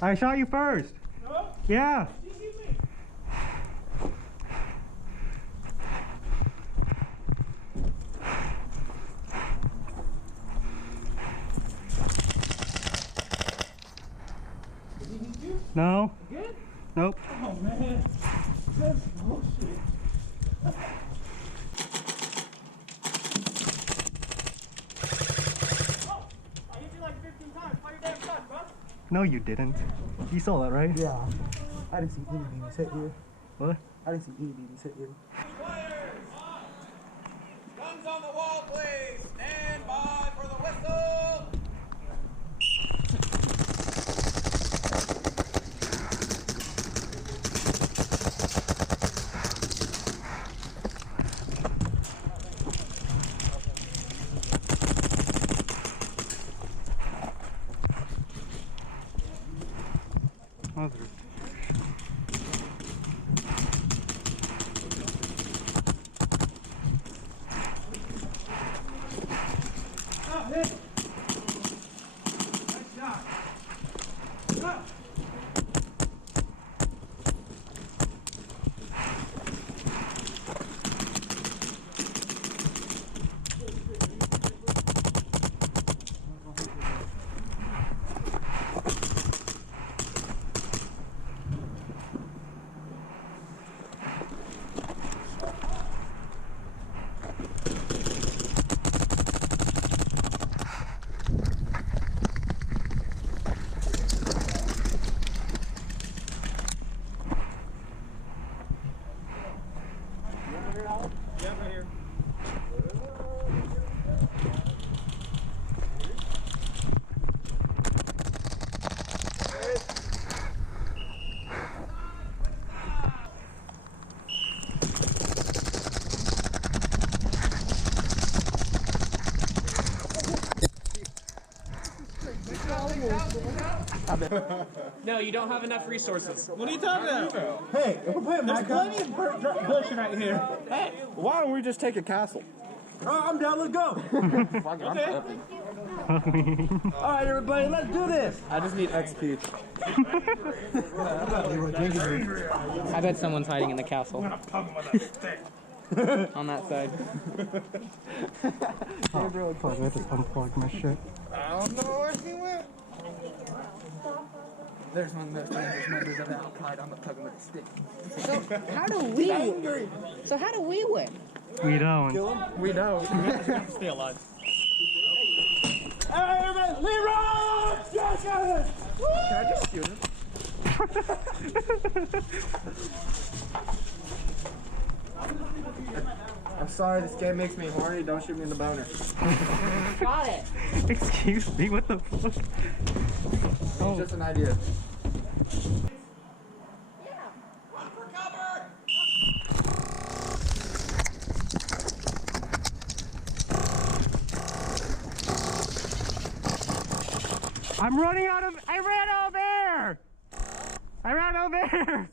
I shot you first. No? Yeah. You shoot me. Did he hit you? No. Again? Nope. Oh man. That's bullshit. Oh! I hit you like 15 times. Fire your damn gun, bro. No, you didn't. You saw that, right? Yeah. I didn't see any BBs hit you. What? I didn't see any BBs hit you. Players! Guns on the wall, please! Stand by for the whistle! Mother. Nice shot. Go. Yeah, right here. No, you don't have enough resources. What are you talking about? Hey, if we're playing There's plenty of bush right here. Hey, why don't we just take a castle? I'm down, let's go. okay. Alright, everybody, let's do this. I just need XP. I bet someone's hiding in the castle. On that side. Oh, fuck, I just unplugged my shit. I don't know where he went. There's one of those dangerous members of Al Qaeda on the plug with a stick. So how do we win? So how do we win? We don't. We know. Stay alive. Alright, everybody, Leroy! Yes, yes! Can I just shoot him? I'm sorry, this game makes me horny. Don't shoot me in the boner. Got it. Excuse me, what the fuck? It's just an idea. Yeah. Run for cover! I'm running out of. I ran over there! I ran over there!